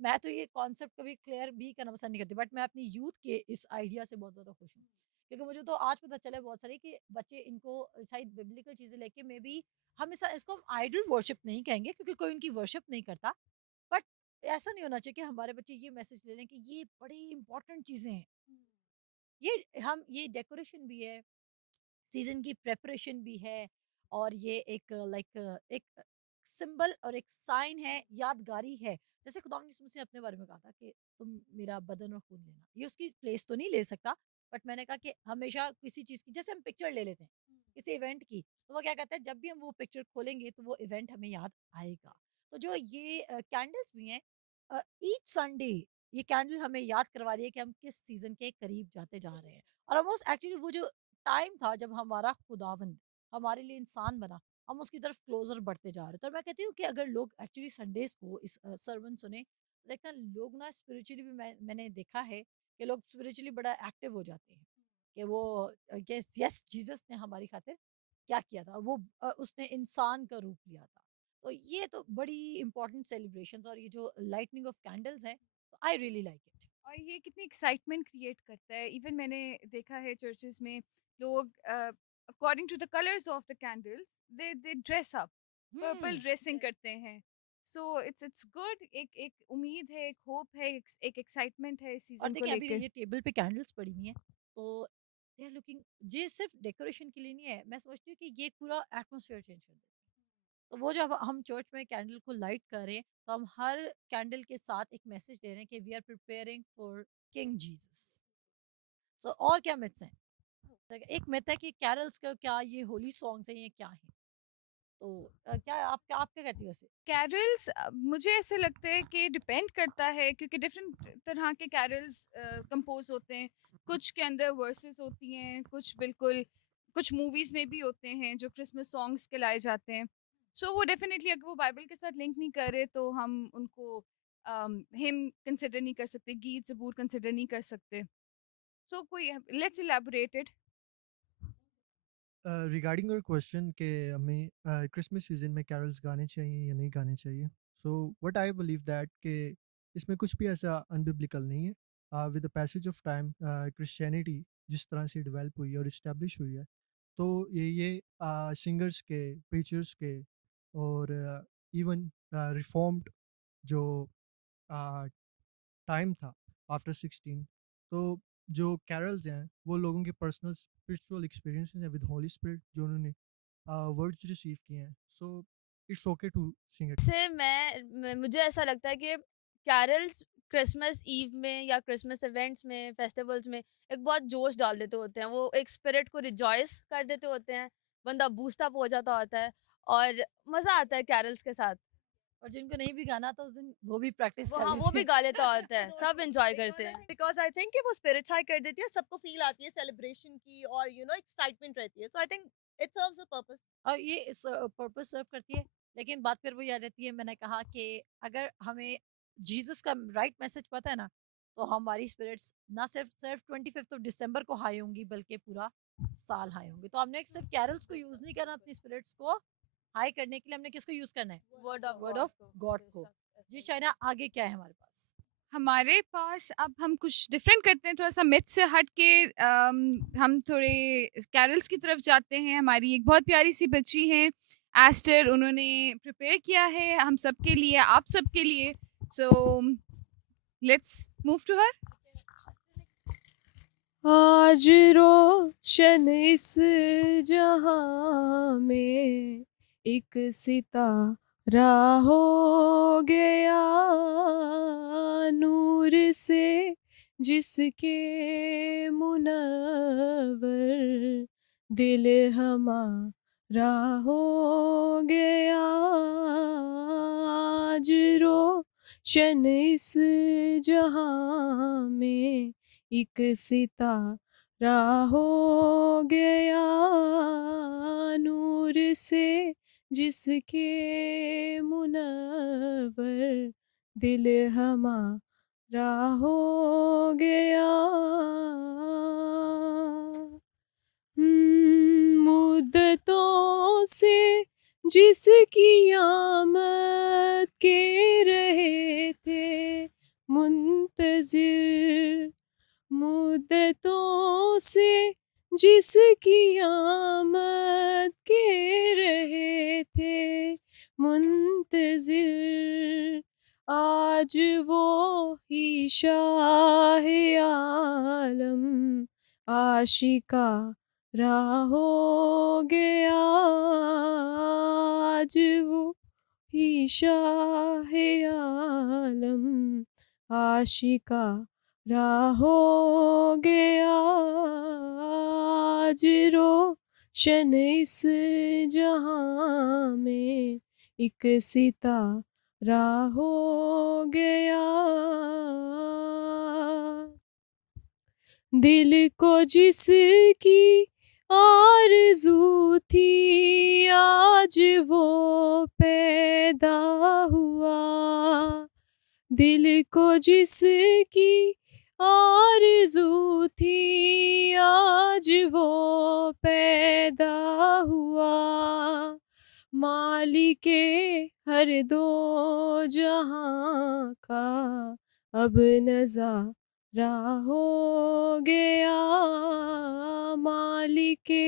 मैं तो ये कॉन्सेप्ट कभी क्लियर भी करना पसंद नहीं करती, बट मैं अपनी यूथ के इस आइडिया से बहुत ज़्यादा खुश हूँ। क्योंकि मुझे तो आज पता चला है बहुत सारे कि बच्चे इनको शायद बिब्लिकल चीज़ें लेके मे बी हम इसको हम आइडल वर्शिप नहीं कहेंगे, क्योंकि कोई उनकी वर्शिप नहीं करता। बट ऐसा नहीं होना चाहिए कि हमारे बच्चे ये मैसेज ले लें कि ये बड़ी इंपॉर्टेंट चीज़ें हैं। ये डेकोरेशन भी है, सीजन की प्रेपरेशन भी है, और ये एक लाइक एक सिंबल और एक साइन है, यादगारी है। जैसे खुदा ने मुझसे अपने बारे में कहा था कि तुम मेरा बदन और खून लेना, ये उसकी प्लेस तो नहीं ले सकता, बट मैंने कहा कि हमेशा किसी चीज की, जैसे हम पिक्चर ले लेते हैं किसी इवेंट की, तो वो क्या कहता है, जब भी हम वो पिक्चर खोलेंगे तो वो इवेंट हमें याद आएगा। तो जो ये कैंडल्स भी हैं, ईच संडे ये कैंडल हमें याद करवा रही है कि हम किस सीजन के करीब जाते जा रहे हैं। और ऑलमोस्ट एक्चुअली वो जो टाइम था जब हमारा खुदावंद हमारे लिए इंसान बना, हम उसकी तरफ क्लोजर बढ़ते जा रहे हैं। तो मैं कहती हूँ कि अगर लोग एक्चुअली संडेज को इस सर्मन सुने, तो देखते हैं लोग ना स्पिरिचुअली भी, मैंने देखा है कि लोग स्पिरिचुअली बड़ा एक्टिव हो जाते हैं। कि वो यस यस जीसस ने हमारी खातिर क्या किया था, वो उसने इंसान का रूप लिया था। तो ये तो बड़ी इंपॉर्टेंट सेलिब्रेशंस, और ये जो लाइटनिंग ऑफ कैंडल्स हैं, तो आई रियली लाइक इट। और ये कितनी एक्साइटमेंट क्रिएट करता है। इवन मैंने देखा है चर्चेस में लोग according to the colours of the candles they dress up, purple dressing करते हैं। So it's good. एक उम्मीद है, एक होप है, एक एक्साइटमेंट है इस और सीजन को देखिए अभी लेके। ये टेबल पे कैंडल्स पड़ी हुई हैं, तो दे आर लुकिंग, ये सिर्फ डेकोरेशन के लिए नहीं है, मैं समझती हूँ कि ये पूरा एटमॉस्फेयर चेंज कर देती है। तो वो जब हम चर्च में कैंडल को लाइट कर रहे हैं, तो हम हर कैंडल के साथ एक मैसेज दे रहे हैं कि we are preparing for king Jesus. So और क्या मिथ्स हैं? तो एक मिथ है कि कैरल्स का क्या ये होली सॉन्ग्स हैं, ये क्या हैं? तो क्या आप क्या कहती हो वैसे? कैरल्स मुझे ऐसे लगता है कि डिपेंड करता है, क्योंकि डिफरेंट तरह के कैरल्स कंपोज होते हैं। कुछ के अंदर वर्सेस होती हैं, कुछ बिल्कुल कुछ मूवीज में भी होते हैं जो क्रिसमस सॉन्ग्स के लाए जाते हैं। सो वो डेफिनेटली अगर वो बाइबल के साथ लिंक नहीं करे तो हम उनको हिम कंसिडर नहीं कर सकते, गीत जबूर कंसिडर नहीं कर सकते। सो कोई let's elaborate it. Regarding your question कि हमें क्रिसमस सीजन में कैरल्स गाने चाहिए या नहीं गाने चाहिए, so what I believe that कि इसमें कुछ भी ऐसा अनबिब्लिकल नहीं है। With the passage of time Christianity जिस तरह से डेवलप हुई है और इस्टेब्लिश हुई है, तो ये सिंगर्स के, प्रीचर्स के और इवन रिफॉर्म्ड जो टाइम था आफ्टर 16, तो जो कैरल्स हैं वो लोगों के पर्सनल स्पिरिचुअल एक्सपीरियंसेस हैं विद होली स्पिरिट जो उन्होंने वर्ड्स रिसीव किए हैं, so it's okay to sing it. से मुझे ऐसा लगता है कि कैरल्स क्रिसमस ईव में या क्रिसमस इवेंट्स में, फेस्टिवल्स में एक बहुत जोश डाल देते होते हैं। वो एक स्पिरिट को रिजॉइस कर देते होते हैं, बंदा बूस्ट अप हो जाता होता है और मज़ा आता है कैरल्स के साथ। और जिनको नहीं भी गाना था उस दिन वो भी प्रैक्टिस कर हाँ, वो लेते भी हैं। गा लेता होता है, सब एंजॉय करते हैं। बिकॉज आई थिंक कि वो स्पिरिट हाई कर देती है, सबको फील आती है सेलिब्रेशन की और एक्साइटमेंट रहती है, so I think it serves the purpose. और ये इस पर्पस सर्व करती है, लेकिन बात फिर वही आ जाती है, मैंने कहा कि अगर हमें जीसस का राइट मैसेज पता है ना, तो हमारी स्पिरिट्स ना सिर्फ सिर्फ 25 ऑफ दिसंबर को हाई होंगी बल्कि पूरा साल हाई होंगी। तो हमने सिर्फ कैरल्स को यूज नहीं करना, अपनी स्पिरिट्स को हाई करने के लिए हमने किसको यूज करना है? वर्ड ऑफ गॉड को। जी शाइना, आगे क्या है हमारे पास? हमारे पास अब हम कुछ डिफरेंट करते हैं, थोड़ा सा मिथ से हट के हम थोड़े कैरल्स की तरफ जाते हैं। हमारी एक बहुत प्यारी सी बच्ची है एस्टर, उन्होंने प्रिपेयर किया है हम सब के लिए, आप सब के लिए, so let's move to her. आज रोशन इस जहां में एक सितारा हो गया, नूर से जिसके मुनव्वर दिल हमारा हो गया। आज रोशन इस जहां में एक सितारा हो गया, नूर से जिसके मुनव्वर दिल हमारा हो गया। मुद्दतों से जिसकी आमद के रहे थे मुंतजिर, मुद्दतों से जिसकी आमद के रहे थे मुंतजिर, आज वो ही शाह आलम आशिकारा हो गया। आज वो ही शाह आलम आशिकारा हो गया। आज रोशन इस जहां में एक सितारा हो गया। दिल को जिसकी आरज़ू थी आज वो पैदा हुआ, दिल को जिसकी आरज़ू थी आज वो पैदा हुआ। मालिके हर दो जहां का अब नज़ारा हो गया। मालिके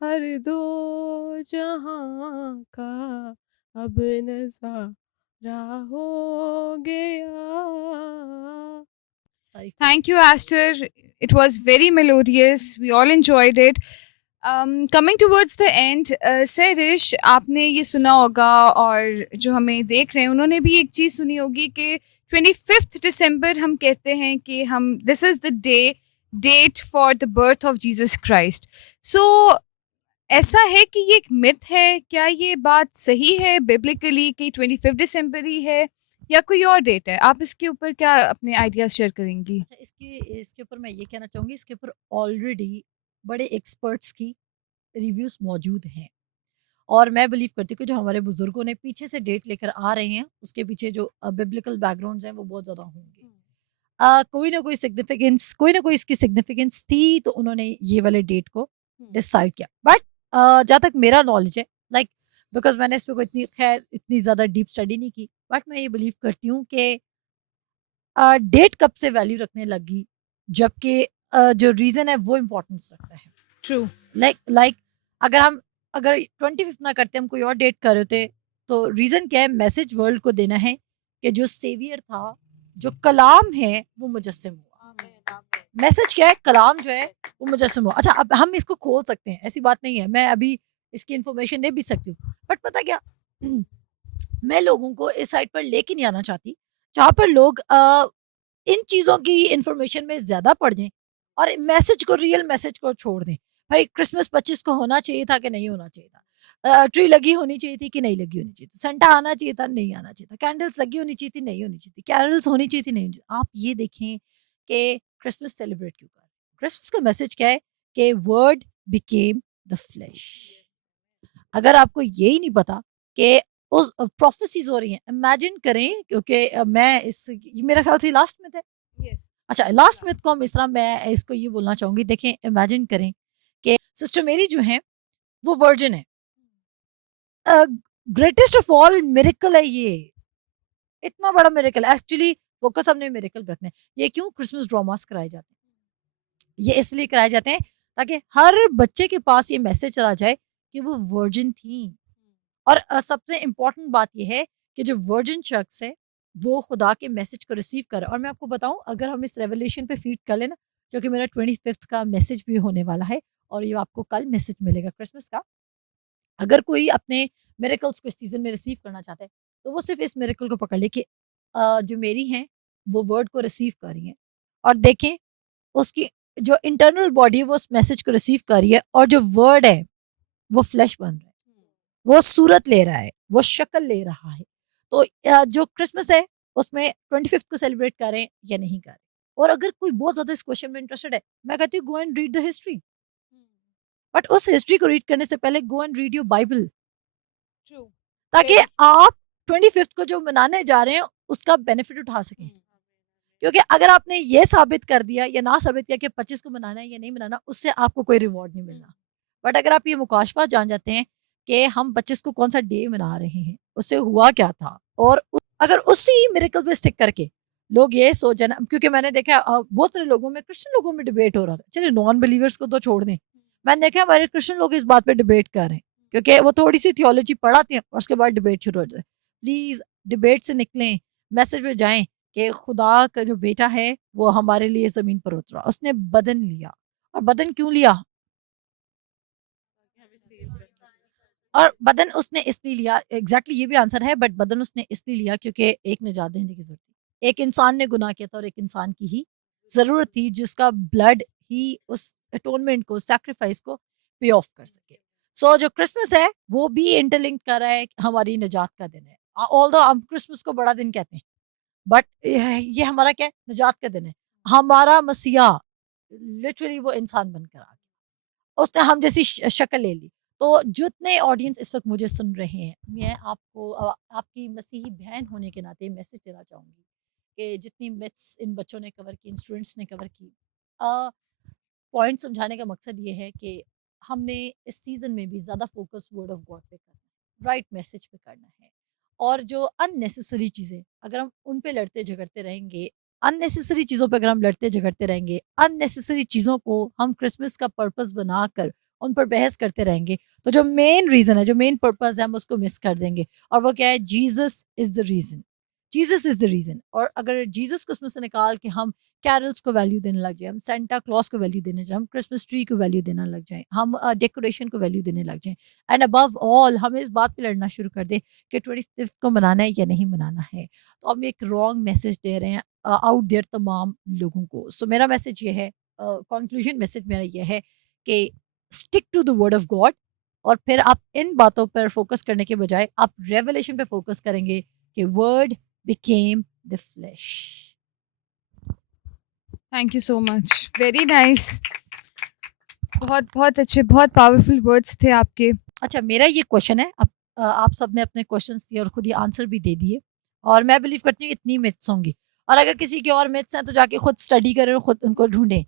हर दो जहां का अब नज़ारा हो गया। Thank you, Aster. It was very melodious. We all enjoyed it. Coming towards the end, Serish, आपने ये सुना होगा और जो हमें देख रहे हैं उन्होंने भी एक चीज़ सुनी होगी कि 25 दिसंबर हम कहते हैं कि हम this is the date for the birth of Jesus Christ. So ऐसा है कि ये एक मिथ है, क्या ये बात सही है बिब्लिकली कि 25 दिसंबर ही है या कोई और डेट है? आप इसके ऊपर क्या अपने आइडियाज शेयर करेंगी? अच्छा, इसके ऊपर मैं ये कहना चाहूँगी, इसके ऊपर ऑलरेडी बड़े एक्सपर्ट्स की रिव्यूज मौजूद हैं और मैं बिलीव करती हूँ कि जो हमारे बुजुर्गों ने पीछे से डेट लेकर आ रहे हैं उसके पीछे जो बिब्लिकल बैकग्राउंड्स हैं वो बहुत ज़्यादा होंगे। कोई ना कोई इसकी सिग्निफिकेंस थी तो उन्होंने ये वाले डेट को डिसाइड किया। बट जहाँ तक मेरा नॉलेज है, लाइक बिकॉज मैंने इस पे कोई इतनी ज़्यादा डीप स्टडी नहीं की, बट मैं ये बिलीव करती हूँ कि डेट कब से वैल्यू रखने लगी, जबकि जो रीज़न है वो इम्पोर्टेंस रखता है। ट्रू। लाइक अगर 25 ना करते, हम कोई और डेट कर रहे होते, तो रीज़न क्या है? मैसेज वर्ल्ड को देना है कि जो सेवियर था, जो कलाम है, वो मुजस्सिम हुआ। मैसेज क्या है? कलाम जो है वो मुजस्सिम हुआ। अच्छा, अब हम इसको खोल सकते हैं, ऐसी बात नहीं है, मैं अभी इसकी इन्फॉर्मेशन दे भी सकती हूँ, बट पता क्या, मैं लोगों को इस साइड पर लेके नहीं आना चाहती जहाँ पर लोग इन चीज़ों की इन्फॉर्मेशन में ज़्यादा पड़ जाएं और मैसेज को, रियल मैसेज को छोड़ दें। भाई क्रिसमस 25 को होना चाहिए था कि नहीं होना चाहिए था, ट्री लगी होनी चाहिए थी कि नहीं लगी होनी चाहिए थी, संटा आना चाहिए था नहीं आना चाहिए था, कैंडल्स लगी होनी चाहिए थी नहीं होनी चाहिए थी, कैरल्स होनी चाहिए थी नहीं होनी चाहिए। आप ये देखें कि क्रिसमस सेलिब्रेट क्यों कर रहे हैं। क्रिसमस का मैसेज क्या है? कि वर्ड बिकेम द फ्लैश। अगर आपको यही नहीं पता कि उस प्रोफेसीज हो रही हैं, इमेजिन करें, क्योंकि मैं ये मेरा ख्याल से लास्ट में थे। यस। अच्छा, लास्ट में कौन इस तरह, मैं इसको ये बोलना चाहूंगी, देखें, इमेजिन करें कि सिस्टर मेरी जो है वो वर्जिन है। ग्रेटेस्ट ऑफ ऑल मिरेकल है ये, इतना बड़ा मिरेकल। एक्चुअली फोकस हमने मिरेकल रखना है। ये क्यों क्रिसमस ड्रामास कराए जाते हैं? ये इसलिए कराए जाते हैं ताकि हर बच्चे के पास ये मैसेज चला जाए कि वो वर्जिन थी। और सबसे इम्पोर्टेंट बात यह है कि जो वर्जिन शख्स है वो खुदा के मैसेज को रिसीव करे। और मैं आपको बताऊं, अगर हम इस रेवलेशन पे फीड कर लेना, जो कि मेरा 25th का मैसेज भी होने वाला है, और ये आपको कल मैसेज मिलेगा क्रिसमस का। अगर कोई अपने मिरेकल्स को इस सीजन में रिसीव करना चाहता है, तो वो सिर्फ इस मिरेकल को पकड़ ले कि जो मेरी हैं वो वर्ड को रिसीव कर रही हैं, और देखें उसकी जो इंटरनल बॉडी है वो उस मैसेज को रिसीव कर रही है, और जो वर्ड है वो फ्लैश बन रहा है, वो सूरत ले रहा है, वो शक्ल ले रहा है। तो जो क्रिसमस है उसमें 25th को सेलिब्रेट करें या नहीं करें। और अगर कोई बहुत ज्यादा इस क्वेश्चन में इंटरेस्टेड है, मैं कहती हूँ go and read the history, but उस हिस्ट्री को रीड करने से पहले go and read your Bible, true. ताकि आप 25th को जो मनाने जा रहे हैं उसका बेनिफिट उठा सकें। क्योंकि अगर आपने ये साबित कर दिया या ना साबित किया कि 25 को मनाना है या नहीं मनाना, उससे आपको कोई रिवॉर्ड नहीं मिलना। बट अगर आप ये मुकाशफा जान जाते हैं कि हम 25 को कौन सा डे मना रहे हैं, उससे हुआ क्या था, और अगर उसी मिरेकल पे स्टिक करके लोग ये सोच ना, क्योंकि मैंने देखा बहुत सारे लोगों में, क्रिश्चियन लोगों में डिबेट हो रहा था, चलिए नॉन बिलीवर्स को तो छोड़ दें, मैंने देखा हमारे क्रिश्चियन लोग इस बात पे डिबेट कर रहे हैं, क्योंकि वो थोड़ी सी थियोलॉजी पढ़ाते हैं और उसके बाद डिबेट शुरू हो जाए। प्लीज डिबेट से निकलें, मैसेज पे जाएं कि खुदा का जो बेटा है वो हमारे लिए जमीन पर उतरा, उसने बदन लिया। और बदन क्यों लिया? और बदन उसने इसलिए लिया, एग्जैक्टली ये भी आंसर है, बट बदन उसने इसलिए लिया क्योंकि एक निजात देने की जरूरत थी। एक इंसान ने गुनाह किया था और एक इंसान की ही जरूरत थी जिसका ब्लड ही उस अटोनमेंट को, सैक्रिफाइस को पे ऑफ कर सके। सो जो क्रिसमस है वो भी इंटरलिंक कर रहा है, हमारी निजात का दिन है। ऑल्दो हम क्रिसमस को बड़ा दिन कहते हैं, बट ये हमारा क्या है? निजात का दिन है। हमारा मसीहा लिटरली वो इंसान बनकर आ गया, उसने हम जैसी शक्ल ले ली। तो जितने ऑडियंस इस वक्त मुझे सुन रहे हैं, मैं आपको आपकी मसीही बहन होने के नाते मैसेज देना चाहूँगी कि जितनी मिथ्स इन बच्चों ने कवर की, इन स्टूडेंट्स ने कवर की, पॉइंट समझाने का मकसद ये है कि हमने इस सीज़न में भी ज़्यादा फोकस वर्ड ऑफ गॉड पे करना है, राइट मैसेज पे करना है। और जो अननेसेसरी चीज़ें, अगर हम उन पे लड़ते झगड़ते रहेंगे, अननेसेसरी चीज़ों पे अगर हम लड़ते झगड़ते रहेंगे, अननेसेसरी चीज़ों को हम क्रिसमस का पर्पस बनाकर उन पर बहस करते रहेंगे, तो जो मेन रीज़न है, जो मेन पर्पस है, हम उसको मिस कर देंगे। और वो क्या है? Jesus is the reason, Jesus is the reason. और अगर जीसस को उसमें से निकाल के हम कैरल्स को वैल्यू देने लग जाए, हम सेंटा क्लॉज को वैल्यू देने जाए, हम क्रिसमस ट्री को वैल्यू देने लग जाए, हम डेकोरेशन को वैल्यू देने लग जाए, एंड अबव ऑल हम इस बात पे लड़ना शुरू कर दें कि 25th को मनाना है या नहीं मनाना है, तो हम एक रॉन्ग मैसेज दे रहे हैं आउट देयर तमाम लोगों को। सो मेरा मैसेज ये है, कंक्लूजन मैसेज मेरा ये है कि stick to the word of God, और फिर आप इन बातों पर फोकस करने के बजाय आप रेवलेशन पे फोकस करेंगे कि word became the flash. Thank you so much, very nice. बहुत बहुत अच्छे, बहुत पावरफुल वर्ड्स थे आपके। अच्छा, मेरा ये क्वेश्चन है, अब आप सब ने अपने क्वेश्चंस दिए और खुद ही आंसर भी दे दिए, और मैं बिलीव करती हूँ इतनी मिथ्स होंगी, और अगर किसी के और मिथ्स हैं तो जाके खुद स्टडी करें और खुद उनको ढूंढें।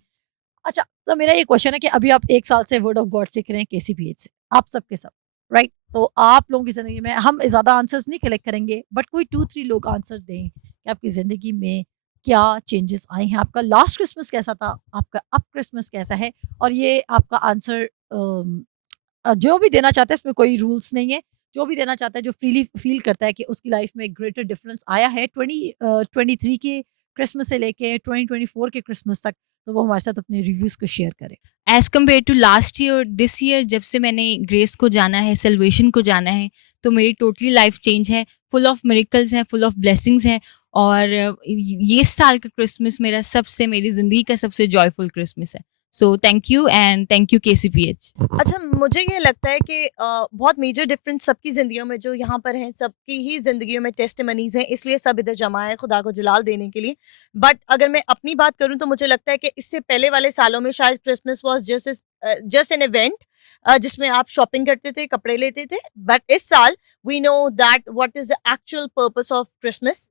अच्छा, तो मेरा ये क्वेश्चन है कि अभी आप 1 साल से वर्ड ऑफ गॉड सीख रहे हैं KCPH से, आप सबके सब, राइट? तो आप लोगों की ज़िंदगी में हम ज़्यादा आंसर्स नहीं कलेक्ट करेंगे, बट कोई 2-3 लोग आंसर दें कि आपकी ज़िंदगी में क्या चेंजेस आए हैं, आपका लास्ट क्रिसमस कैसा था, आपका अब क्रिसमस कैसा है, और ये आपका आंसर जो भी देना चाहता है, इसमें कोई रूल्स नहीं है। जो भी देना चाहता है, जो फ्रीली फील करता है कि उसकी लाइफ में एक ग्रेटर डिफरेंस आया है 2023 के क्रिसमस से लेके 2024 के क्रिसमस तक, तो वो हमारे साथ अपने रिव्यूज़ को शेयर करे। As compare to last year, this year जब से मैंने ग्रेस को जाना है, सेलिब्रेशन को जाना है, तो मेरी टोटली लाइफ चेंज है, फुल ऑफ मिरेकल्स हैं, फुल ऑफ ब्लेसिंग्स हैं। और ये साल का क्रिसमस मेरी ज़िंदगी का सबसे जॉयफुल क्रिसमस है। So thank you and thank you KCPH। अच्छा, मुझे ये लगता है कि बहुत मेजर डिफरेंस सबकी ज़िंदगियों में जो यहाँ पर हैं, सबकी ही ज़िंदगियों में टेस्टिमनीज़ हैं, इसलिए सब इधर जमा है खुदा को जलाल देने के लिए। बट अगर मैं अपनी बात करूँ तो मुझे लगता है कि इससे पहले वाले सालों में शायद Christmas was just an event जिसमें आप शॉपिंग करते थे, कपड़े लेते थे। बट इस साल we know that what is the actual purpose of Christmas.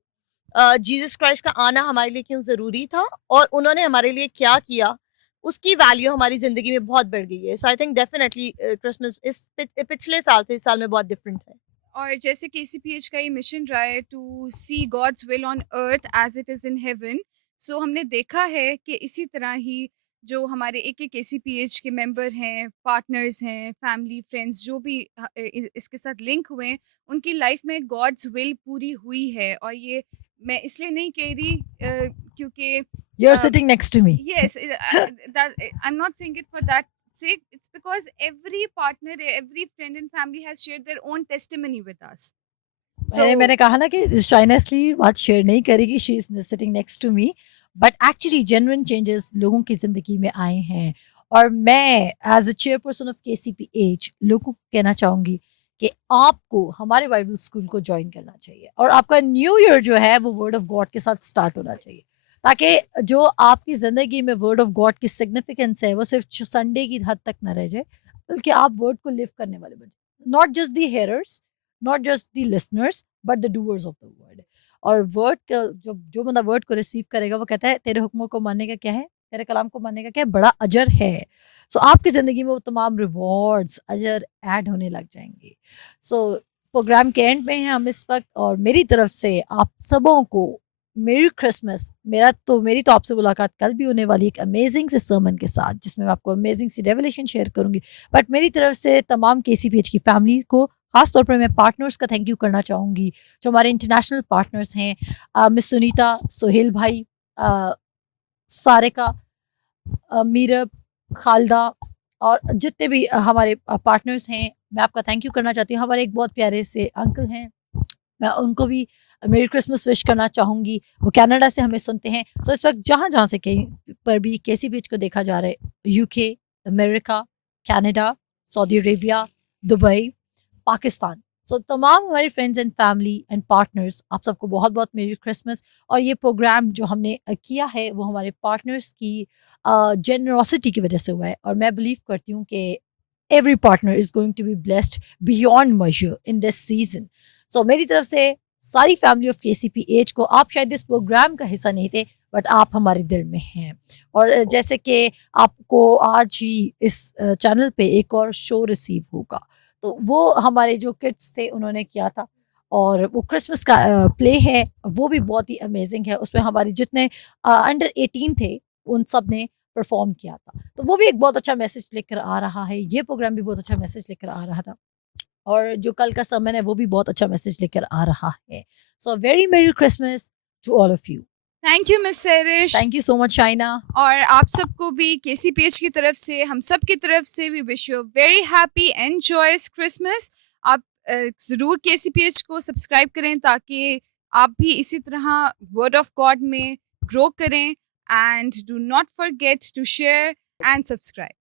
Jesus Christ का आना हमारे लिए क्यों ज़रूरी था और उन्होंने हमारे लिए क्या किया, उसकी वैल्यू हमारी ज़िंदगी में बहुत बढ़ गई है। So I think definitely Christmas इस पिछले साल से इस साल में बहुत डिफरेंट है। और जैसे KCPH का ये मिशन रहा है to see God's will on earth as it is in heaven, so हमने देखा है कि इसी तरह ही जो हमारे एक एक KCPH के मेंबर हैं, पार्टनर्स हैं, फैमिली फ्रेंड्स जो भी इसके साथ लिंक हुए हैं, उनकी लाइफ में गॉड्स विल पूरी हुई है। और ये मैं इसलिए नहीं कह रही क्योंकि You're sitting next to me. yes, I'm not saying it for that sake. It's because every partner, every friend and family has shared their own testimony with us. मैंने कहा ना कि शाइना इसलिए बात शेयर नहीं करेगी, she is sitting next to me, but actually genuine changes लोगों की ज़िंदगी में आए हैं। और मैं as a chairperson of KCPH लोगों को कहना चाहूँगी कि आपको हमारे बाइबल स्कूल को ज्वाइन करना चाहिए, और आपका न्यू ईयर जो है वो वर्ड ऑफ गॉड के साथ स्टार्ट होना चाहिए, ताकि जो आपकी ज़िंदगी में वर्ड ऑफ गॉड की सिग्निफिकेंस है वो सिर्फ संडे की हद तक ना रह जाए, बल्कि आप वर्ड को लिव करने वाले बन जाए। Not just the hearers, not just the listeners, but the doers of the word. और वर्ड का जो बंदा वर्ड को रिसीव करेगा वो कहता है तेरे हुक्मों को मानने का क्या है, तेरे कलाम को मानने का क्या है, बड़ा अजर है। सो आपकी ज़िंदगी में वो तमाम रिवॉर्ड्स अजर ऐड होने लग जाएंगे। सो प्रोग्राम के एंड में हैं हम इस वक्त, और मेरी तरफ से आप सबों को मेरी क्रिसमस। मेरी तो आपसे मुलाकात कल भी होने वाली एक अमेजिंग से सर्मन के साथ, जिसमें मैं आपको अमेजिंग सी रेवलेशन शेयर करूंगी। बट मेरी तरफ से तमाम KCPH की फैमिली को, खास तौर पर मैं पार्टनर्स का थैंक यू करना चाहूँगी, जो हमारे इंटरनेशनल पार्टनर्स हैं, मिस सुनीता, सोहेल भाई, सारिका, मीरब, खालदा, और जितने भी हमारे पार्टनर्स हैं, मैं आपका थैंक यू करना चाहती हूँ। हमारे एक बहुत प्यारे से अंकल हैं, मैं उनको भी मेरी क्रिसमस विश करना चाहूँगी, वो कनाडा से हमें सुनते हैं। सो इस वक्त जहाँ से कहीं पर भी KCPH को देखा जा रहा है, UK, America, Canada, Saudi Arabia, Dubai, Pakistan, so तमाम हमारे friends and family and partners, आप सबको बहुत बहुत मेरी क्रिसमस। और ये प्रोग्राम जो हमने किया है वो हमारे पार्टनर्स की जेनरोसिटी की वजह से हुआ है, और मैं बिलीव करती हूँ कि every partner is going to be blessed beyond major in this season. So मेरी तरफ से सारी फैमिली ऑफ KCPH को, आप शायद इस प्रोग्राम का हिस्सा नहीं थे, बट आप हमारे दिल में हैं। और जैसे कि आपको आज ही इस चैनल पे एक और शो रिसीव होगा, तो वो हमारे जो किड्स थे उन्होंने किया था, और वो क्रिसमस का प्ले है, वो भी बहुत ही अमेजिंग है। उसमें हमारे जितने अंडर 18 थे उन सब ने परफॉर्म किया था, तो वो भी एक बहुत अच्छा मैसेज लेकर आ रहा है। ये प्रोग्राम भी बहुत अच्छा मैसेज लेकर आ रहा था, और जो कल का समय है वो भी बहुत अच्छा मैसेज लेकर आ रहा है। So very merry Christmas to all of you. Thank you miss सैरिश। Thank you so much Shaina. और आप सबको भी KCPH की तरफ से, हम सब की तरफ से भी wish you very happy and joyous Christmas. आप ज़रूर KCPH को सब्सक्राइब करें ताकि आप भी इसी तरह वर्ड ऑफ गॉड में ग्रो करें, and do not forget to share and subscribe.